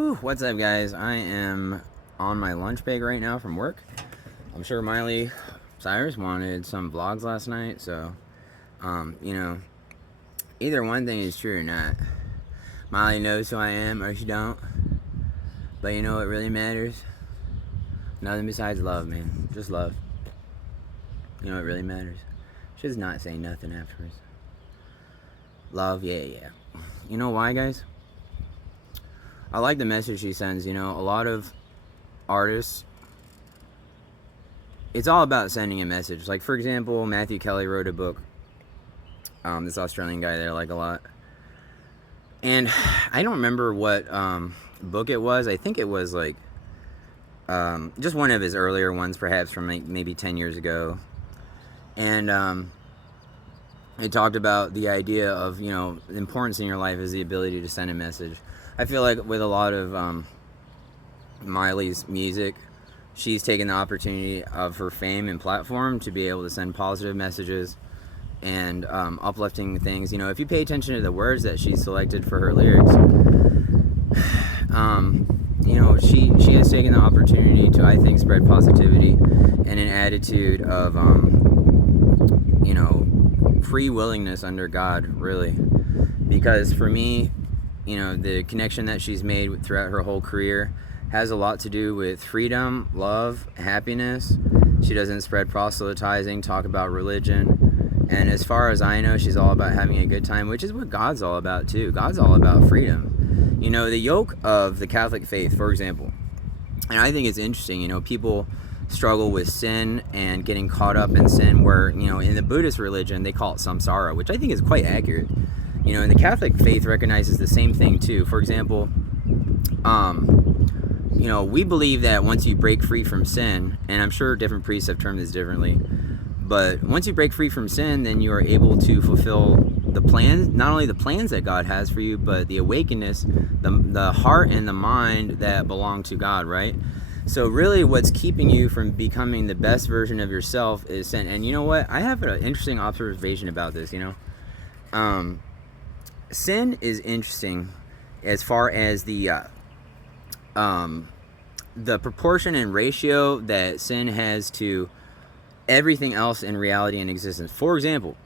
What's up, guys? I am on my lunch break right now from work. I'm sure Miley Cyrus wanted some vlogs last night, so, either one thing is true or not. Miley knows who I am, or she don't. But you know what really matters? Nothing besides love, man. Just love. You know what really matters? She does not say nothing afterwards. Love, yeah. You know why, guys? I like the message she sends. A lot of artists, it's all about sending a message. Like, for example, Matthew Kelly wrote a book. This Australian guy that I like a lot. And I don't remember what book it was. I think it was like just one of his earlier ones, perhaps from maybe 10 years ago. And it talked about the idea of, the importance in your life is the ability to send a message. I feel like with a lot of Miley's music, she's taken the opportunity of her fame and platform to be able to send positive messages and uplifting things. If you pay attention to the words that she selected for her lyrics, she has taken the opportunity to, I think, spread positivity and an attitude of, free willingness under God, really. Because for me, the connection that she's made throughout her whole career has a lot to do with freedom, love, happiness. She doesn't spread proselytizing, talk about religion. And as far as I know, she's all about having a good time, which is what God's all about too. God's all about freedom. The yoke of the Catholic faith, for example, and I think it's interesting, people struggle with sin and getting caught up in sin where, in the Buddhist religion, they call it samsara, which I think is quite accurate. And the Catholic faith recognizes the same thing too. For example, we believe that once you break free from sin, and I'm sure different priests have termed this differently, but once you break free from sin, then you are able to fulfill the plans, not only the plans that God has for you, but the awakeness, the heart and the mind that belong to God, right? So really what's keeping you from becoming the best version of yourself is sin. And you know what? I have an interesting observation about this, sin is interesting as far as the proportion and ratio that sin has to everything else in reality and existence. For example,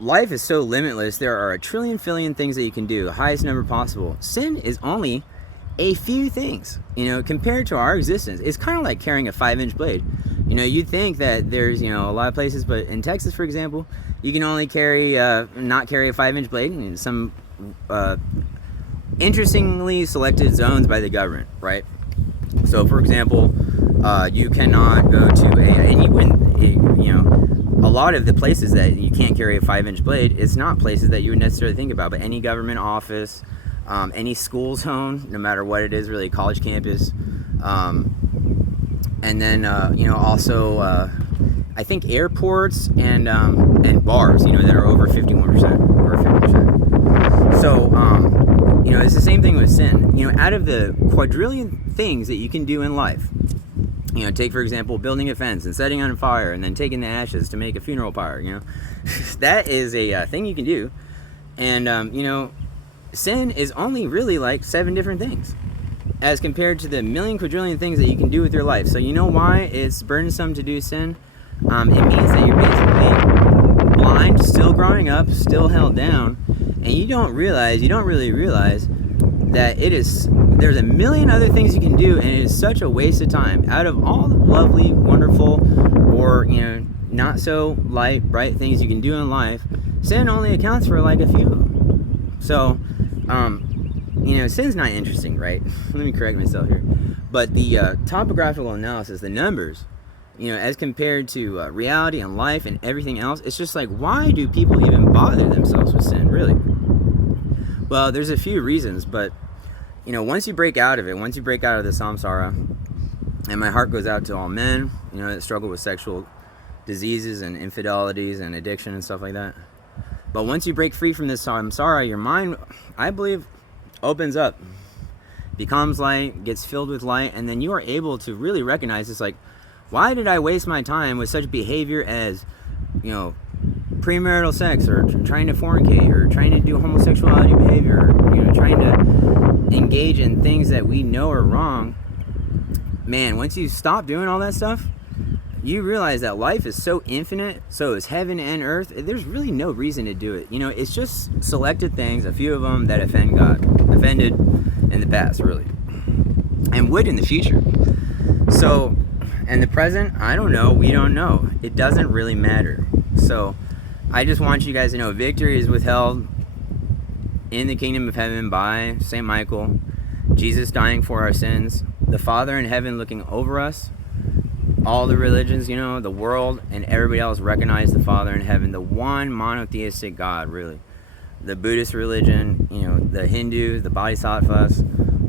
life is so limitless. There are a trillion things that you can do, the highest number possible. Sin is only a few things, compared to our existence. It's kind of like carrying a 5-inch blade. You'd think that there's, a lot of places, but in Texas, for example, you can only not carry a 5-inch blade in some interestingly selected zones by the government, right? So, for example, you cannot go to a lot of the places that you can't carry a 5-inch blade, it's not places that you would necessarily think about, but any government office, any school zone, no matter what it is, really, college campus, and then also I think airports and bars, that are over 51% or 50%. So it's the same thing with sin. Out of the quadrillion things that you can do in life, take for example building a fence and setting on fire and then taking the ashes to make a funeral pyre. That is a thing you can do, and sin is only really like 7 different things as compared to the million quadrillion things that you can do with your life. So you know why it's burdensome to do sin? It means that you're basically blind, still growing up, still held down, and you don't really realize that there's a million other things you can do, and it is such a waste of time. Out of all the lovely, wonderful, or not so light, bright things you can do in life, sin only accounts for like a few of them. So sin's not interesting, right? Let me correct myself here. But the topographical analysis, the numbers, as compared to reality and life and everything else, it's just like, why do people even bother themselves with sin, really? Well, there's a few reasons, but, once you break out of it, once you break out of the samsara, and my heart goes out to all men, that struggle with sexual diseases and infidelities and addiction and stuff like that. But once you break free from this samsara, your mind, I believe, opens up, becomes light, gets filled with light, and then you are able to really recognize it's like, why did I waste my time with such behavior as, premarital sex, or trying to fornicate, or trying to do homosexuality behavior, or, trying to engage in things that we know are wrong, man, once you stop doing all that stuff, you realize that life is so infinite, so is heaven and earth. There's really no reason to do it. You know, it's just selected things, a few of them that offend God, offended in the past, really, and would in the future. So, in the present, I don't know, we don't know. It doesn't really matter. So, I just want you guys to know victory is withheld in the kingdom of heaven by St. Michael, Jesus dying for our sins, the Father in heaven looking over us, all the religions, you know, the world and everybody else recognize the Father in heaven, the one monotheistic God, really. The Buddhist religion, you know, the Hindu, the Bodhisattvas,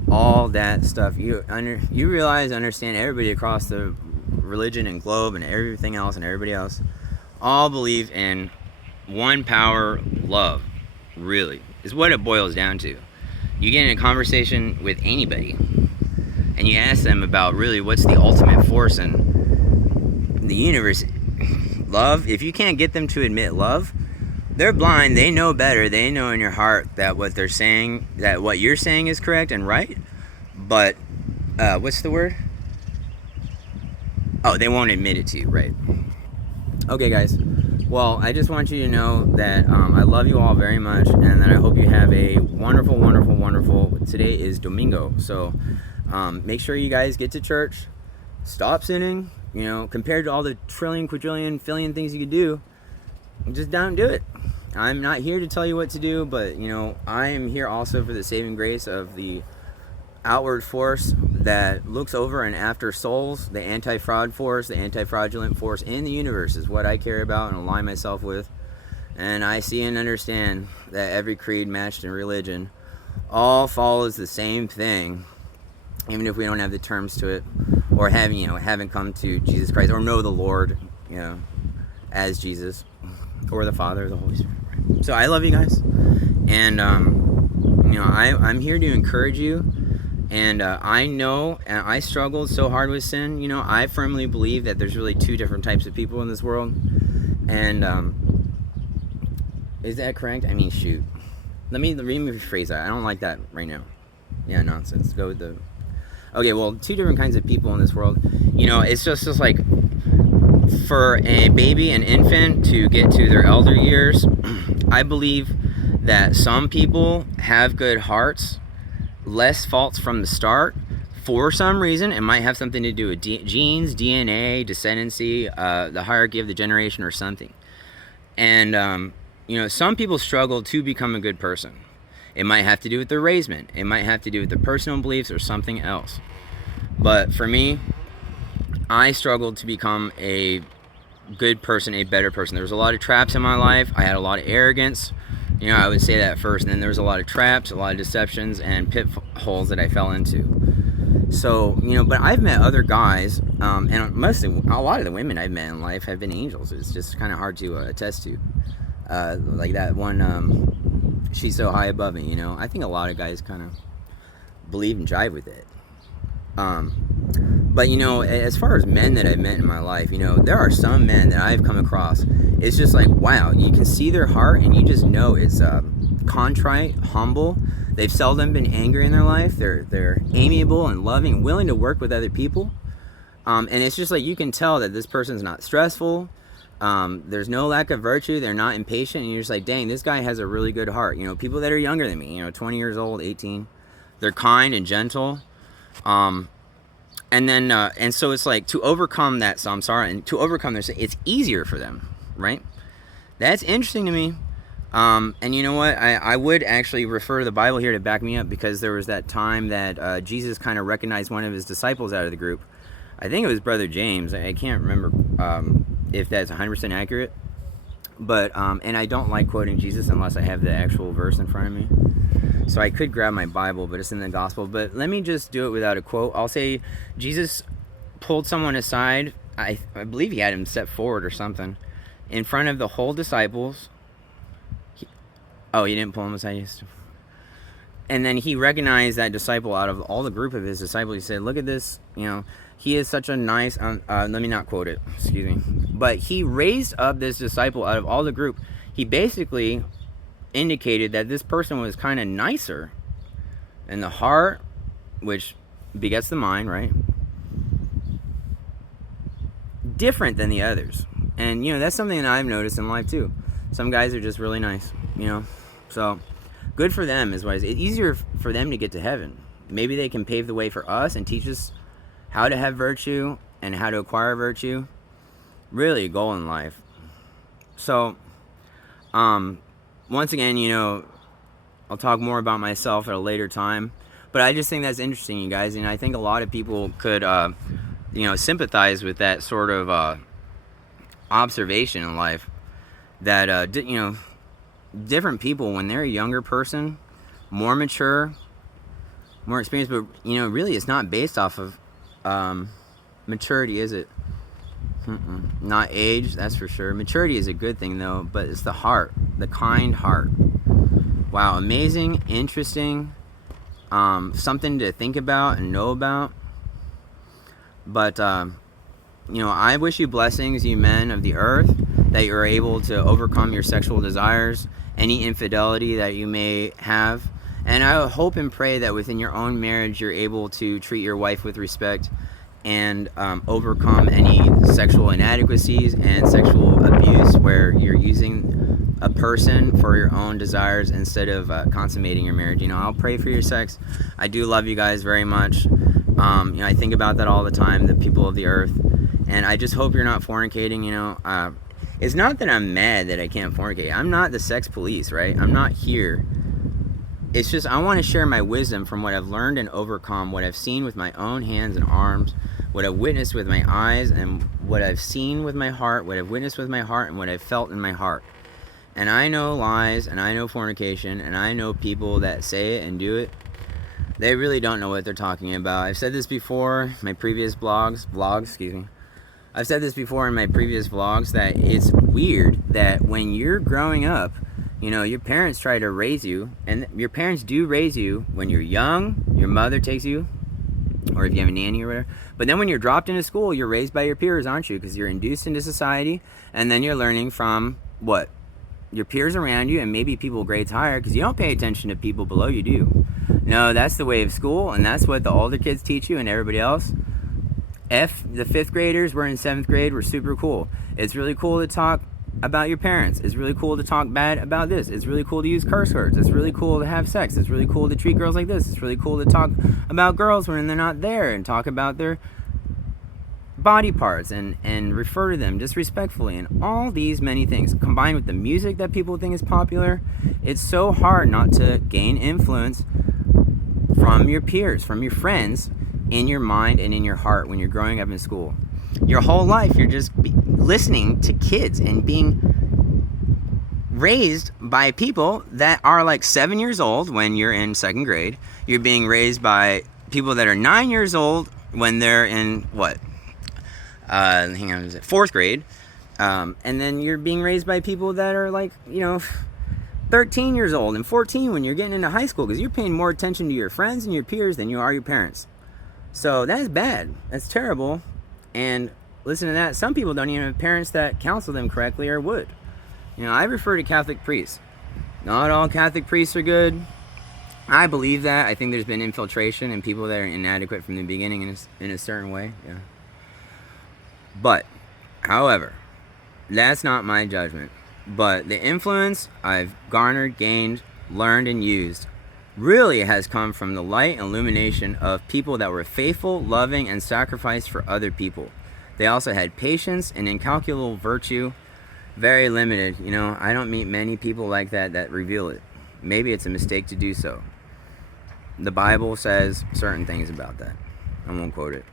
all that stuff. You realize, understand, everybody across the religion and globe and everything else and everybody else all believe in one power, love, really, is what it boils down to. You get in a conversation with anybody and you ask them about really what's the ultimate force in the universe. Love. If you can't get them to admit love, they're blind. They know better. They know in your heart that what they're saying, that what you're saying is correct and right, but what's the word? Oh, they won't admit it to you, right? Okay, guys. Well, I just want you to know that I love you all very much, and that I hope you have a wonderful, wonderful, wonderful. Today is Domingo, so make sure you guys get to church. Stop sinning. You know, compared to all the trillion, quadrillion, fillion things you could do, just don't do it. I'm not here to tell you what to do, but, you know, I am here also for the saving grace of the outward force that looks over and after souls. The anti-fraud force, the anti-fraudulent force in the universe is what I care about and align myself with. And I see and understand that every creed matched in religion all follows the same thing, even if we don't have the terms to it, or haven't come to Jesus Christ, or know the Lord, you know, as Jesus, or the Father, or the Holy Spirit. Right? So I love you guys, and you know, I'm here to encourage you. And I know, and I struggled so hard with sin. You know, I firmly believe that there's really two different types of people in this world. And is that correct? I mean, shoot. Let me rephrase that. I don't like that right now. Yeah, nonsense. Go with the. Okay, well, two different kinds of people in this world. You know, it's just like for a baby, an infant, to get to their elder years, I believe that some people have good hearts, less faults from the start. For some reason, it might have something to do with genes, DNA, descendancy, the hierarchy of the generation or something. And, you know, some people struggle to become a good person. It might have to do with their raisement. It might have to do with their personal beliefs or something else. But for me, I struggled to become a good person, a better person. There was a lot of traps in my life. I had a lot of arrogance. You know, I would say that first. And then there was a lot of traps, a lot of deceptions, and pitfalls that I fell into. So, you know, but I've met other guys, and mostly a lot of the women I've met in life have been angels. It's just kind of hard to attest to. Like that one, she's so high above me, you know. I think a lot of guys kind of believe and jive with it. But, you know, as far as men that I've met in my life, you know, there are some men that I've come across. It's just like, wow, you can see their heart and you just know it's contrite, humble. They've seldom been angry in their life. They're amiable and loving, willing to work with other people. And it's just like you can tell that this person's not stressful. There's no lack of virtue. They're not impatient. And you're just like, dang, this guy has a really good heart. You know, people that are younger than me, you know, 20 years old, 18, they're kind and gentle. And then, and so it's like to overcome that samsara and to overcome this, it's easier for them, right? That's interesting to me. And you know what? I would actually refer to the Bible here to back me up, because there was that time that Jesus kind of recognized one of his disciples out of the group. I think it was Brother James. I can't remember if that's 100% accurate. But, and I don't like quoting Jesus unless I have the actual verse in front of me. So I could grab my Bible, but it's in the gospel. But let me just do it without a quote. I'll say Jesus pulled someone aside. I believe he had him step forward or something in front of the whole disciples. He didn't pull him aside. And then he recognized that disciple out of all the group of his disciples. He said, look at this, you know, he is such a nice, let me not quote it, excuse me. But he raised up this disciple out of all the group. He basically indicated that this person was kind of nicer. And the heart, which begets the mind, right? Different than the others. And, that's something that I've noticed in life, too. Some guys are just really nice, So, good for them is why it's easier for them to get to heaven. Maybe they can pave the way for us and teach us how to have virtue and how to acquire virtue. Really a goal in life. So, once again, I'll talk more about myself at a later time. But I just think that's interesting, you guys. And I think a lot of people could, sympathize with that sort of observation in life. That, different people, when they're a younger person, more mature, more experienced, but, really it's not based off of maturity, is it? Not age, that's for sure. Maturity is a good thing, though, but it's the heart, the kind heart. Wow, amazing, interesting, something to think about and know about. But, I wish you blessings, you men of the earth, that you're able to overcome your sexual desires, any infidelity that you may have. And I hope and pray that within your own marriage, you're able to treat your wife with respect and overcome any sexual inadequacies and sexual abuse where you're using a person for your own desires instead of consummating your marriage. I'll pray for your sex. I do love you guys very much. I think about that all the time, the people of the earth. And I just hope you're not fornicating, It's not that I'm mad that I can't fornicate. I'm not the sex police, right? I'm not here. It's just I want to share my wisdom from what I've learned and overcome, what I've seen with my own hands and arms, what I've witnessed with my eyes, and what I've seen with my heart, what I've witnessed with my heart, and what I've felt in my heart. And I know lies, and I know fornication, and I know people that say it and do it. They really don't know what they're talking about. I've said this before in my previous vlogs, I've said this before in my previous vlogs that it's weird that when you're growing up, your parents try to raise you, and your parents do raise you when you're young. Your mother takes you, or if you have a nanny or whatever. But then when you're dropped into school, you're raised by your peers, aren't you? Because you're induced into society, and then you're learning from what? Your peers around you, and maybe people grades higher, because you don't pay attention to people below you do. No, that's the way of school, and that's what the older kids teach you and everybody else. The 5th graders were in 7th grade were super cool. It's really cool to talk about your parents. It's really cool to talk bad about this. It's really cool to use curse words. It's really cool to have sex. It's really cool to treat girls like this. It's really cool to talk about girls when they're not there and talk about their body parts and refer to them disrespectfully, and all these many things combined with the music that people think is popular. It's so hard not to gain influence from your peers, from your friends, in your mind and in your heart when you're growing up in school. Your whole life you're just listening to kids and being raised by people that are like 7 years old when you're in 2nd grade. You're being raised by people that are 9 years old when they're in 4th grade. And then you're being raised by people that are like, 13 years old and 14 when you're getting into high school, because you're paying more attention to your friends and your peers than you are your parents. So that is bad. That's terrible. And listen to that. Some people don't even have parents that counsel them correctly or would. I refer to Catholic priests. Not all Catholic priests are good. I believe that. I think there's been infiltration and people that are inadequate from the beginning in a certain way. Yeah. But, however, that's not my judgment. But the influence I've garnered, gained, learned, and used really has come from the light and illumination of people that were faithful, loving, and sacrificed for other people. They also had patience and incalculable virtue, very limited. I don't meet many people like that reveal it. Maybe it's a mistake to do so. The Bible says certain things about that. I won't quote it.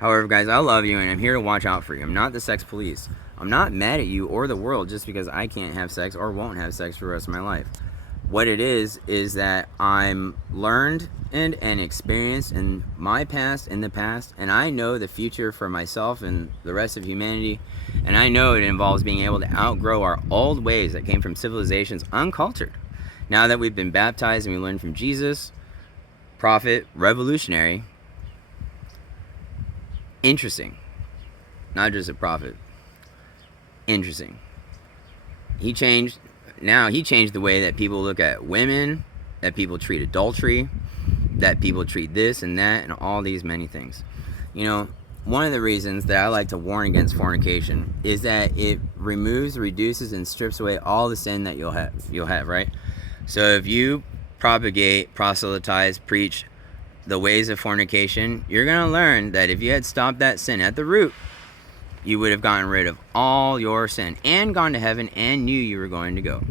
However, guys, I love you, and I'm here to watch out for you. I'm not the sex police. I'm not mad at you or the world just because I can't have sex or won't have sex for the rest of my life. What it is that I'm learned and experienced in my past, in the past, and I know the future for myself and the rest of humanity, and I know it involves being able to outgrow our old ways that came from civilizations uncultured. Now that we've been baptized and we learned from Jesus, prophet, revolutionary, interesting, not just a prophet, interesting. He changed the way that people look at women, that people treat adultery. that people treat this and that and all these many things. You know, one of the reasons that I like to warn against fornication is that it removes, reduces, and strips away all the sin that you'll have, right? So if you propagate, proselytize, preach the ways of fornication, you're going to learn that if you had stopped that sin at the root, you would have gotten rid of all your sin and gone to heaven and knew you were going to go.